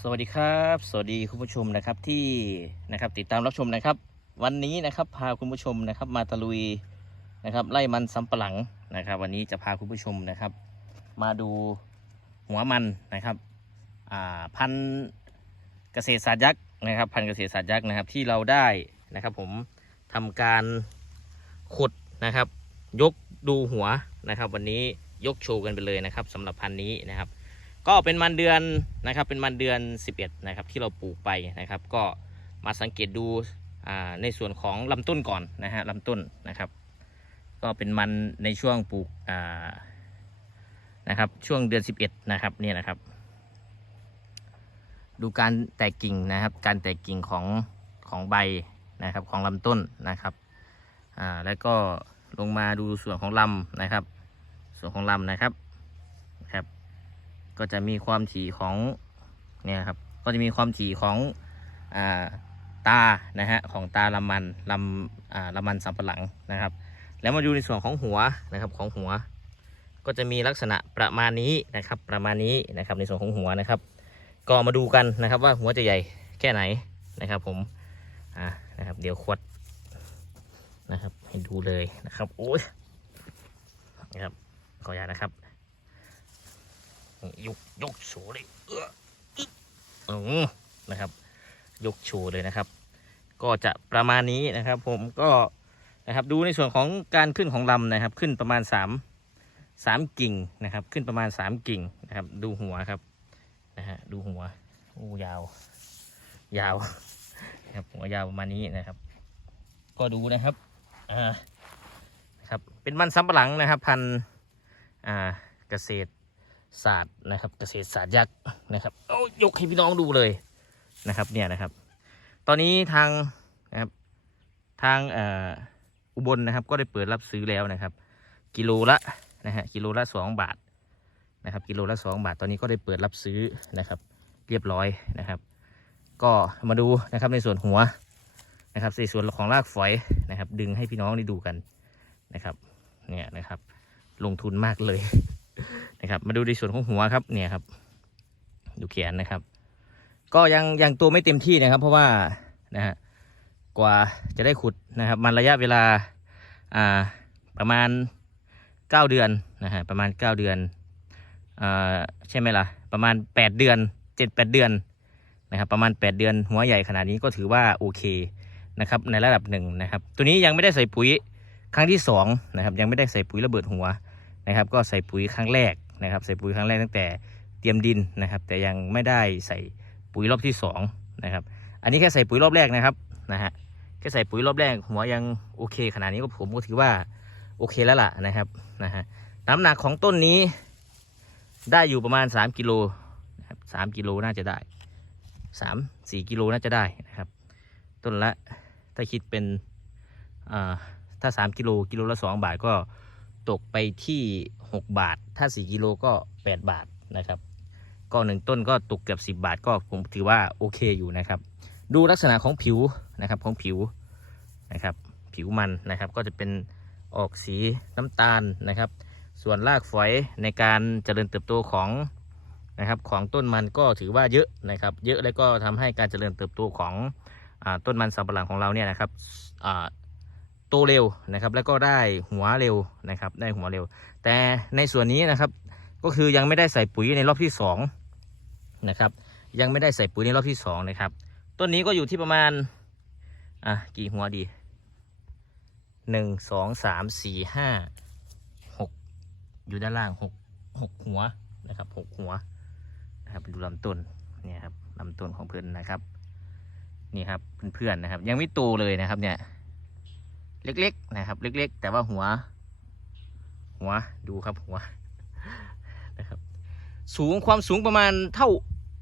สวัสดีครับ สวัสดีคุณผู้ชมนะครับที่นะครับติดตามรับชมนะครับ วันนี้นะครับพาคุณผู้ชมนะครับมาตะลุยนะครับไล่มันสำปะหลังนะครับ วันนี้จะพาคุณผู้ชมนะครับ มาดูหัวมันนะครับอ่าพันเกษตรศาสตร์ยักษ์นะครับพันเกษตรศาสตร์ยักษ์นะครับที่เราได้นะครับ ผมทำการขุดนะครับ ยกดูหัวนะครับ วันนี้ยกโชว์กันไปเลยนะครับสำหรับพันนี้นะครับ ก็เป็นมันเดือนนะครับเป็นมันเดือน 11นะครับที่เราปลูกไปนะครับ ก็มาสังเกตดูในส่วนของลำต้นก่อนนะฮะลำต้นนะครับ ก็เป็นมันในช่วงปลูกนะครับช่วงเดือน 11นะครับเนี่ยนะครับ ดูการแตกกิ่งนะครับ การแตกกิ่งของของใบนะครับของลำต้นนะครับแล้วก็ลงมาดูส่วนของลำนะครับ ส่วนของลำนะครับ ก็จะมีความถี่ของเนี่ยครับก็จะมีความถี่ของอาตานะฮะของตาลำมันลำลำมันสำปะหลังนะครับ แล้วมาดูในส่วนของหัวนะครับของหัว ก็จะมีลักษณะประมาณนี้นะครับประมาณนี้นะครับในส่วนของหัวนะครับ ก็มาดูกันนะครับว่าหัวจะใหญ่แค่ไหนนะครับ ผมอ่านะครับเดี๋ยวขวดนะครับให้ดูเลยนะครับโอ้ยนะครับขออนุญาตนะครับ ยกยกโชว์เลยเอออึ๊บอืนะครับ ยกโชว์เลยนะครับ ก็จะประมาณนี้นะครับ ผมก็นะครับดูในส่วนของการขึ้นของลำนะครับ ขึ้นประมาณสามสามกิ่งนะครับ ขึ้นประมาณสามกิ่งนะครับ ดูหัวครับนะฮะดูหัวโอ้ยาว ยาวนะครับหัวยาวประมาณนี้นะครับ ก็ดูนะครับอ่านะครับเป็นมันสำปะหลังนะครับ พันอ่าเกษตร ศาสตร์นะครับ เกษตรศาสตร์ยักษ์นะครับเอายกให้พี่น้องดูเลยนะครับเนี่ยนะครับ ตอนนี้ทางนะครับทางอุบลนะครับ ก็ได้เปิดรับซื้อแล้วนะครับ กิโลละนะฮะกิโลละสองบาทนะครับ กิโลละสองบาท ตอนนี้ก็ได้เปิดรับซื้อนะครับ เรียบร้อยนะครับ ก็มาดูนะครับในส่วนหัวนะครับในส่วนของรากฝอยนะครับ ดึงให้พี่น้องได้ดูกันนะครับ เนี่ยนะครับ ลงทุนมากเลย นะครับ มาดูในส่วนของหัวครับเนี่ยครับ ดูแขนนะครับ ก็ยังยังตัวไม่เต็มที่นะครับ เพราะว่านะฮะกว่าจะได้ขุดนะครับ มันระยะเวลาอ่าประมาณ 9 เดือนนะฮะประมาณ 9 เดือนอ่าใช่ไหมล่ะประมาณ 8 เดือน 7-8 เดือนนะครับประมาณ 8 เดือนหัวใหญ่ขนาดนี้ก็ถือว่าโอเคนะครับในระดับหนึ่งนะครับ ตัวนี้ยังไม่ได้ใส่ปุ๋ยครั้งที่สองนะครับยังไม่ได้ใส่ปุ๋ยระเบิดหัวนะครับ ก็ใส่ปุ๋ยครั้งแรก นะครับใส่ปุ๋ยครั้งแรกตั้งแต่เตรียมดินนะครับ แต่ยังไม่ได้ใส่ปุ๋ยรอบที่สองนะครับอันนี้แค่ใส่ปุ๋ยรอบแรกนะครับนะฮะแค่ใส่ปุ๋ยรอบแรกหัวยังโอเค ขนาดนี้ก็ผมก็ถือว่าโอเคแล้วล่ะนะครับนะฮะน้ำหนักของต้นนี้ได้อยู่ประมาณ 3กิโลนะครับสามกิโลน่าจะได้สามสี่กิโลน่าจะได้นะครับต้นละถ้าคิดเป็นอ่าถ้าสามกิโลกิโลละสองบาทก็ ตกไปที่ 6 บาท ถ้า 4 กิโลก็ 8 บาทนะครับ ก็หนึ่งต้นก็ตกเกือบ 10 บาทก็ผมถือว่าโอเคอยู่นะครับ ดูลักษณะของผิวนะครับของผิวนะครับ ผิวมันนะครับก็จะเป็นออกสีน้ำตาลนะครับ ส่วนรากฝอยในการเจริญเติบโตของนะครับของต้นมันก็ถือว่าเยอะนะครับ เยอะแล้วก็ทำให้การเจริญเติบโตของอต้นมันสำปะหลังของเราเนี่ยนะครับอ โตเร็วนะครับ แล้วก็ได้หัวเร็วนะครับ ได้หัวเร็ว แต่ในส่วนนี้นะครับ ก็คือยังไม่ได้ใส่ปุ๋ยในรอบที่สองนะครับ ยังไม่ได้ใส่ปุ๋ยในรอบที่สองนะครับ ต้นนี้ก็อยู่ที่ประมาณ อะ กี่หัวดีหนึ่งสองสามสี่ห้าหกอยู่ด้านล่างหกหกหัวนะครับหกหัวนะครับ ดูลำต้น เนี่ยครับลำต้นของเพื่อนนะครับ นี่ครับเพื่อนๆนะครับ ยังไม่โตเลยนะครับเนี่ย เล็กๆนะครับ เล็ก ๆ แต่ว่าหัว หัวดูครับหัวนะครับ สูงความสูงประมาณเท่า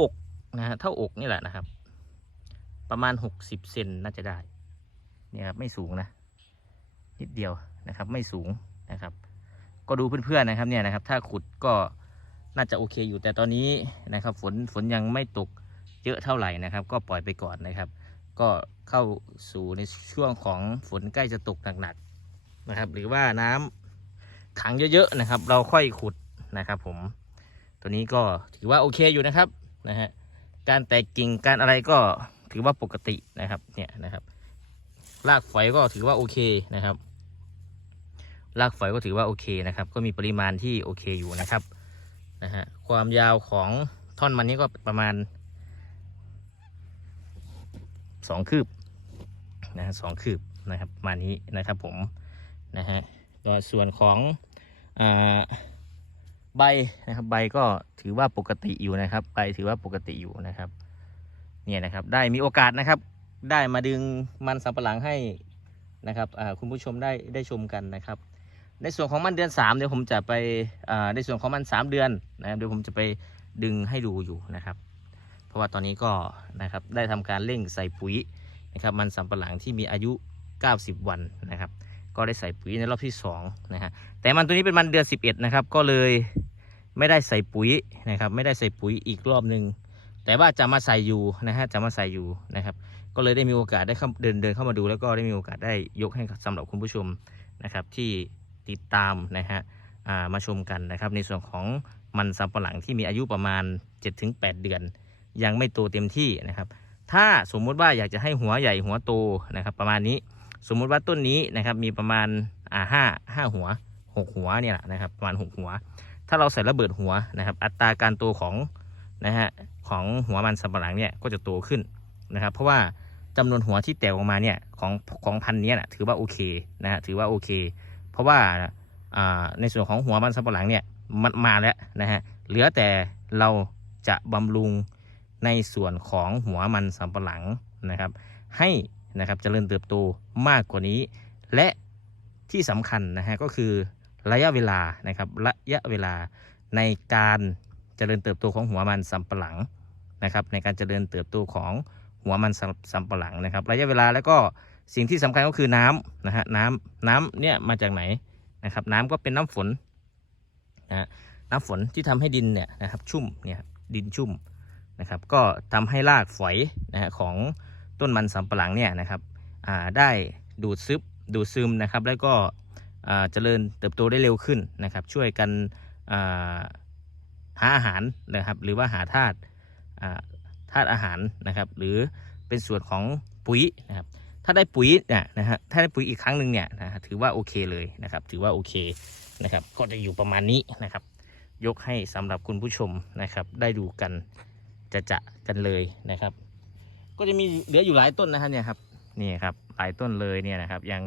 อกนะฮะเท่าอกนี่แหละนะครับ ประมาณหกสิบเซนน่าจะได้เนี่ยครับไม่สูงนะนิดเดียวนะครับ ไม่สูงนะครับ ก็ดูเพื่อนๆนะครับเนี่ยนะครับ ถ้าขุดก็น่าจะโอเคอยู่แต่ตอนนี้นะครับ ฝนฝนยังไม่ตกเยอะเท่าไหร่นะครับ ก็ปล่อยไปก่อนนะครับ ก็เข้าสู่ในช่วงของฝนใกล้จะตกหนักๆนะครับ หรือว่าน้ำขังเยอะๆนะครับ เราค่อยขุดนะครับผมตัวนี้ก็ถือว่าโอเคอยู่นะครับนะฮะการแตกกิ่งการอะไรก็ถือว่าปกตินะครับเนี่ยนะครับรากฝอยก็ถือว่าโอเคนะครับรากฝอยก็ถือว่าโอเคนะครับ ก็มีปริมาณที่โอเคอยู่นะครับนะฮะความยาวของท่อนมันนี้ก็ประมาณ สองคืบนะฮะสองคืบนะครับมานี้นะครับผมนะฮะก็ส่วนของอใบนะครับใบก็ถือว่าปกติอยู่นะครับ ใบถือว่าปกติอยู่นะครับเนี่ยนะครับได้มีโอกาสนะครับ ได้มาดึงมันสำปะหลังให้นะครับคุณผู้ชมได้ได้ชมกันนะครับ ในส่วนของมันเดือน 3 เดี๋ยวผมจะไปในส่วนของมัน 3 เดือนนะครับเดี๋ยวผมจะไปดึงให้ดูอยู่นะครับ ราะว่าตอนนี้ก็นะครับได้ทำการเร่งใส่ปุ๋ยนะครับมันสำปะหลังที่มีอายุ 90 วันนะครับ ก็ได้ใส่ปุ๋ยในรอบที่2นะฮะแต่มันตัวนี้เป็นมันเดือน 11 นะครับ ก็เลยไม่ได้ใส่ปุ๋ยนะครับไม่ได้ใส่ปุ๋ยอีกรอบหนึ่งแต่ว่าจะมาใส่อยู่นะฮะจะมาใส่อยู่นะครับ ก็เลยได้มีโอกาสได้เดินเดินเข้ามาดู แล้วก็ได้มีโอกาสได้ยกให้กับสำหรับคุณผู้ชมนะครับที่ติดตามนะฮะมาชมกันนะครับ ในส่วนของมันสำปะหลังที่มีอายุประมาณ 7-8 เดือน ยังไม่โตเต็มที่นะครับ ถ้าสมมุติว่าอยากจะให้หัวใหญ่หัวโตนะครับ ประมาณนี้สมมุติว่าต้นนี้นะครับมีประมาณอ่าห้าห้าหัวหกหัวเนี่ยแหละนะครับประมาณหกหัว ถ้าเราใส่ระเบิดหัวนะครับ อัตราการโตของนะฮะของหัวมันสำปะหลังเนี่ยก็จะโตขึ้นนะครับ เพราะว่าจำนวนหัวที่แตกออกมาเนี่ยของของพันธุ์นี้นะถือว่าโอเคนะฮะถือว่าโอเค เพราะว่าอ่าในส่วนของหัวมันสำปะหลังเนี่ยมันมาแล้วนะฮะเหลือแต่เราจะบำรุง ในส่วนของหัวมันสำปะหลังนะครับ ให้นะครับเจริญเติบโตมากกว่านี้ และที่สำคัญนะฮะก็คือระยะเวลานะครับระยะเวลาในการเจริญเติบโตของหัวมันสำปะหลังนะครับ ในการเจริญเติบโตของหัวมันสำปะหลังนะครับ ระยะเวลาแล้วก็สิ่งที่สำคัญก็คือน้ำนะฮะน้ำน้ำเนี่ยมาจากไหนนะครับ น้ำก็เป็นน้ำฝนนะฮะน้ำฝนที่ทำให้ดินเนี่ยนะครับชุ่มเนี่ยครับดินชุ่ม นะครับก็ทำให้รากฝอยนะของต้นมันสำปะหลังเนี่ยนะครับได้ดูดซึบดูดซึมนะครับ แล้วก็เจริญเติบโตได้เร็วขึ้นนะครับ ช่วยกันหาอาหารนะครับ หรือว่าหาธาตุธาตุอาหารนะครับ หรือเป็นส่วนของปุ๋ยนะครับ ถ้าได้ปุ๋ยเนี่ยนะฮะถ้าได้ปุ๋ยอีกครั้งหนึ่งเนี่ยนะฮะถือว่าโอเคเลยนะครับ ถือว่าโอเคนะครับ ก็จะอยู่ประมาณนี้นะครับ ยกให้สำหรับคุณผู้ชมนะครับ ได้ดูกัน จะจะกันเลยนะครับ ก็จะมีเหลืออยู่หลายต้นนะฮะเนี่ยครับนี่ครับหลายต้นเลยเนี่ยนะครับยัง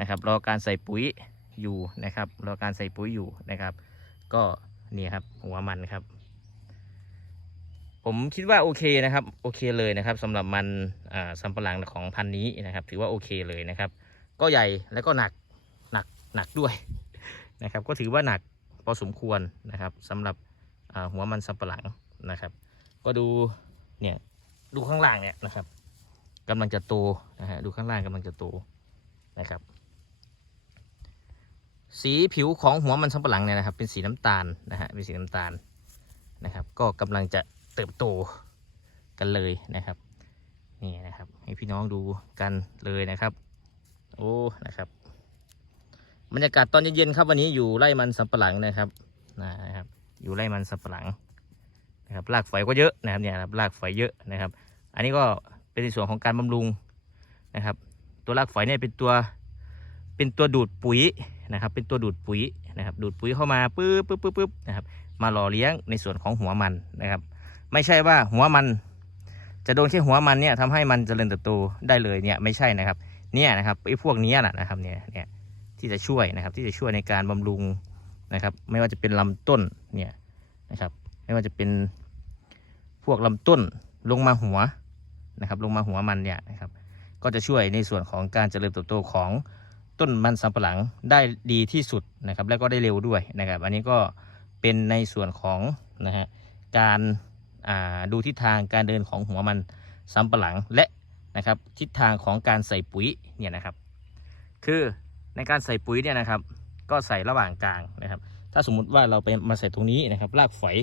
นะครับรอการใส่ปุ๋ยอยู่นะครับ รอการใส่ปุ๋ยอยู่นะครับ ก็นี่ครับหัวมันครับ ผมคิดว่าโอเคนะครับโอเคเลยนะครับสำหรับมันอ่าสำปะหลังของพันนี้นะครับ ถือว่าโอเคเลยนะครับ ก็ใหญ่แล้วก็หนักหนักหนักด้วยนะครับ ก็ถือว่าหนักพอสมควรนะครับสำหรับอ่าหัวมันสำปะหลังนะครับ ก็ดูเนี่ยดูข้างล่างเนี่ยนะครับกำลังจะโตนะฮะดูข้างล่างกำลังจะโตนะครับ สีผิวของหัวมันสำปะหลังเนี่ยนะครับ เป็นสีน้ำตาลนะฮะเป็นสีน้ำตาลนะครับ ก็กำลังจะเติบโตกันเลยนะครับนี่นะครับ ให้พี่น้องดูกันเลยนะครับ โอ้นะครับบรรยากาศตอนเย็นๆครับวันนี้อยู่ไร่มันสำปะหลังนะครับนะครับ อยู่ไร่มันสำปะหลัง นะครับรากฝอยก็เยอะนะครับเนี่ยครับรากฝอยเยอะนะครับ อันนี้ก็เป็นในส่วนของการบำรุงนะครับ ตัวรากฝอยเนี่ยเป็นตัวเป็นตัวดูดปุ๋ยนะครับ เป็นตัวดูดปุ๋ยนะครับ ดูดปุ๋ยเข้ามาปึ๊บปึ๊บปึ๊บปึ๊บนะครับ มาหล่อเลี้ยงในส่วนของหัวมันนะครับ ไม่ใช่ว่าหัวมัน จะโดนแค่หัวมันเนี่ยทำให้มันเจริญเติบโตได้เลยเนี่ยไม่ใช่นะครับ เนี่ยนะครับไอ้พวกนี้ยนะนะครับเนี่ยเนี่ยที่จะช่วยนะครับ ที่จะช่วยในการบำรุงนะครับ ไม่ว่าจะเป็นลำต้นเนี่ยนะครับ ไม่ว่าจะเป็น พวกลำต้นลงมาหัวนะครับ ลงมาหัวมันเนี่ยนะครับ ก็จะช่วยในส่วนของการเจริญเติบโตของต้นมันสำปะหลังได้ดีที่สุดนะครับ แล้วก็ได้เร็วด้วยนะครับ อันนี้ก็เป็นในส่วนของนะฮะการอ่าดูทิศทางการเดินของหัวมันสำปะหลังและนะครับทิศทางของการใส่ปุ๋ยเนี่ยนะครับ คือในการใส่ปุ๋ยเนี่ยนะครับ ก็ใส่ระหว่างกลางนะครับ ถ้าสมมุติว่าเราไปมาใส่ตรงนี้นะครับรากฝอย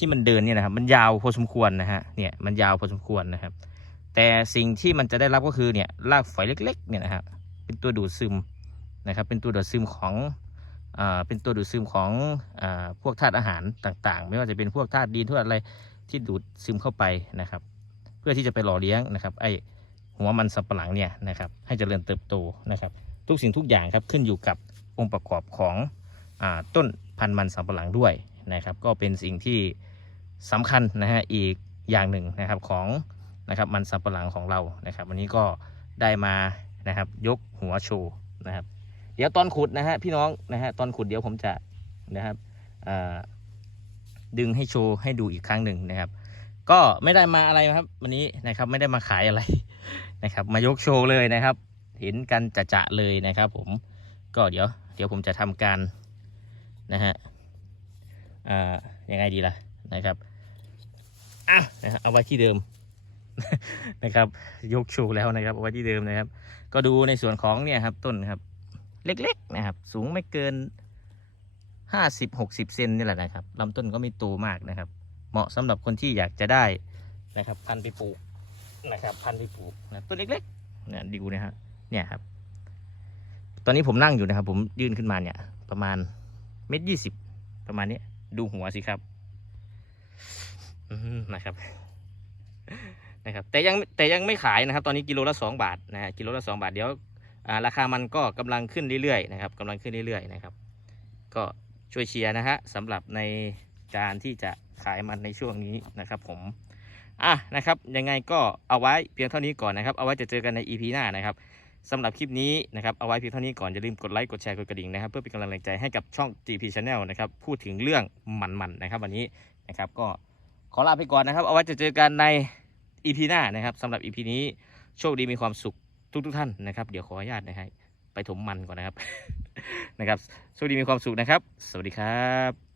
ที่มันเดินเนี่ยนะครับ มันยาวพอสมควรนะฮะเนี่ยมันยาวพอสมควรนะครับ แต่สิ่งที่มันจะได้รับก็คือเนี่ยรากฝอยเล็กๆเนี่ยนะฮะเป็นตัวดูดซึมนะครับ เป็นตัวดูดซึมของอ่าเป็นตัวดูดซึมของอ่าพวกธาตุอาหารต่างๆ ไม่ว่าจะเป็นพวกธาตุดินธาตุอะไรที่ดูดซึมเข้าไปนะครับ เพื่อที่จะไปหล่อเลี้ยงนะครับ ไอหัวมันสำปะหลังเนี่ยนะครับให้เจริญเติบโตนะครับ ทุกสิ่งทุกอย่างครับขึ้นอยู่กับองค์ประกอบของอาต้นพันธุ์มันสำปะหลังด้วยนะครับ ก็เป็นสิ่งที่ สำคัญนะฮะอีกอย่างหนึ่งนะครับของนะครับมันสำปะหลังของเรานะครับ วันนี้ก็ได้มานะครับยกหัวโชว์นะครับ เดี๋ยวตอนขุดนะฮะพี่น้องนะฮะตอนขุดเดี๋ยวผมจะนะครับดึงให้โชว์ให้ดูอีกครั้งหนึ่งนะครับ ก็ไม่ได้มาอะไรครับ วันนี้นะครับไม่ได้มาขายอะไรนะครับ มายกโชว์เลยนะครับ เห็นกันจะๆเลยนะครับ ผมก็เดี๋ยว เดี๋ยวผมจะทำการนะฮะอ่ายังไงดีล่ะนะครับ อะนะเอาไว้ที่เดิมนะครับ ยกชว์แล้วนะครับเอาไว้ที่เดิมนะครับ ก็ดูในส่วนของเนี่ยครับต้นครับเล็กๆนะครับ สูงไม่เกินห้าสิบหกสิบเซนนี่แหละนะครับลำต้นก็ไม่โตมากนะครับ เหมาะสำหรับคนที่อยากจะได้นะครับ พันไปปลูกนะครับ พันไปปลูกนะต้นเล็กๆนี่ยดูนะฮะเนี่ยครับ ตอนนี้ผมนั่งอยู่นะครับ ผมยื่นขึ้นมาเนี่ย ประมาณเม็ดยี่สิบประมาณนี้ดูหัวสิครับ นะครับ นะครับ แต่ยังแต่ยังไม่ขายนะครับ ตอนนี้กิโลละสองบาทนะฮะกิโลละสองบาทเดี๋ยวราคามันก็กำลังขึ้นเรื่อยๆนะครับกำลังขึ้นเรื่อยๆนะครับ ก็ช่วยเชียร์นะฮะสำหรับในการที่จะขายมันในช่วงนี้นะครับผมอะนะครับ ยังไงก็เอาไว้เพียงเท่านี้ก่อนนะครับ เอาไว้จะเจอกันใน EP หน้านะครับสำหรับคลิปนี้นะครับเอาไว้เพียงเท่านี้ก่อน อย่าลืมกดไลค์กดแชร์กดกระดิ่งนะครับ เพื่อเป็นกำลังใจให้กับช่อง GP Channel นะครับ พูดถึงเรื่องมันๆนะครับ วันนี้นะครับก็ ขอลาไปก่อนนะครับ เอาไว้จะเจอกันใน EP หน้านะครับสำหรับ EP นี้โชคดีมีความสุขทุกทุกท่านนะครับ เดี๋ยวขออนุญาตนะฮะไปถมมันก่อนนะครับนะครับ โชคดีมีความสุขนะครับ สวัสดีครับ